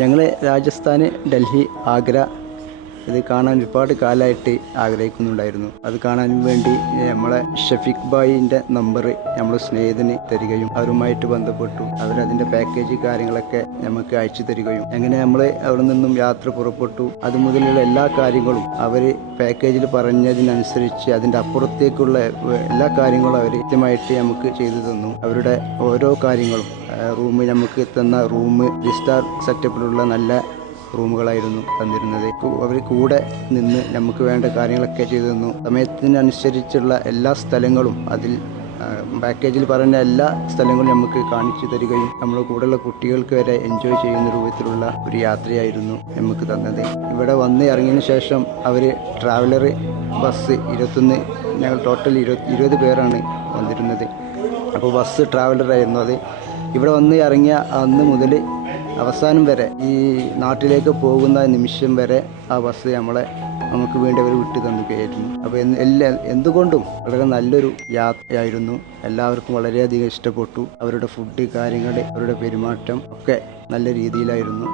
ഞങ്ങൾ രാജസ്ഥാൻ, ഡൽഹി, ആഗ്ര ഇത് കാണാൻ ഒരുപാട് കാലമായിട്ട് ആഗ്രഹിക്കുന്നുണ്ടായിരുന്നു. അത് കാണാൻ വേണ്ടി നമ്മളെ ഷഫീഖ് ഭായിൻ്റെ നമ്പർ നമ്മൾ സ്നേഹിതന് തരികയും അവരുമായിട്ട് ബന്ധപ്പെട്ടു. അവരതിൻ്റെ പാക്കേജ് കാര്യങ്ങളൊക്കെ നമുക്ക് അയച്ചു തരികയും അങ്ങനെ നമ്മൾ അവിടെ നിന്നും യാത്ര പുറപ്പെട്ടു. അതുമുതലുള്ള എല്ലാ കാര്യങ്ങളും അവർ പാക്കേജിൽ പറഞ്ഞതിനനുസരിച്ച് അതിൻ്റെ അപ്പുറത്തേക്കുള്ള എല്ലാ കാര്യങ്ങളും അവർ കൃത്യമായിട്ട് നമുക്ക് ചെയ്തു തന്നു. അവരുടെ ഓരോ കാര്യങ്ങളും നമുക്ക് തന്ന റൂം 3 സ്റ്റാർ സെറ്റപ്പിലുള്ള നല്ല റൂമുകളായിരുന്നു തന്നിരുന്നത്. അവർ കൂടെ നിന്ന് നമുക്ക് വേണ്ട കാര്യങ്ങളൊക്കെ ചെയ്തു തന്നു. സമയത്തിനനുസരിച്ചുള്ള എല്ലാ സ്ഥലങ്ങളും അതിൽ പാക്കേജിൽ പറഞ്ഞ എല്ലാ സ്ഥലങ്ങളും നമുക്ക് കാണിച്ചു തരികയും നമ്മുടെ കൂടെയുള്ള കുട്ടികൾക്ക് വരെ എൻജോയ് ചെയ്യുന്ന രൂപത്തിലുള്ള ഒരു യാത്രയായിരുന്നു നമുക്ക് തന്നത്. ഇവിടെ വന്ന് ഇറങ്ങിയതിന് ശേഷം അവർ ട്രാവലർ ബസ് 21, ഞങ്ങൾ ടോട്ടൽ 20 പേരാണ് വന്നിരുന്നത്. അപ്പോൾ ബസ് ട്രാവലറായിരുന്നു അത്. ഇവിടെ വന്ന് ഇറങ്ങിയ അന്ന് മുതൽ അവസാനം വരെ ഈ നാട്ടിലേക്ക് പോകുന്ന നിമിഷം വരെ ആ ബസ് നമുക്ക് വേണ്ടി അവർ വിട്ടു തന്നുകയായിരുന്നു. അപ്പോൾ എന്തുകൊണ്ടും വളരെ നല്ലൊരു യാത്രയായിരുന്നു. എല്ലാവർക്കും വളരെയധികം ഇഷ്ടപ്പെട്ടു. അവരുടെ ഫുഡ് കാര്യങ്ങൾ, അവരുടെ പെരുമാറ്റം ഒക്കെ നല്ല രീതിയിലായിരുന്നു.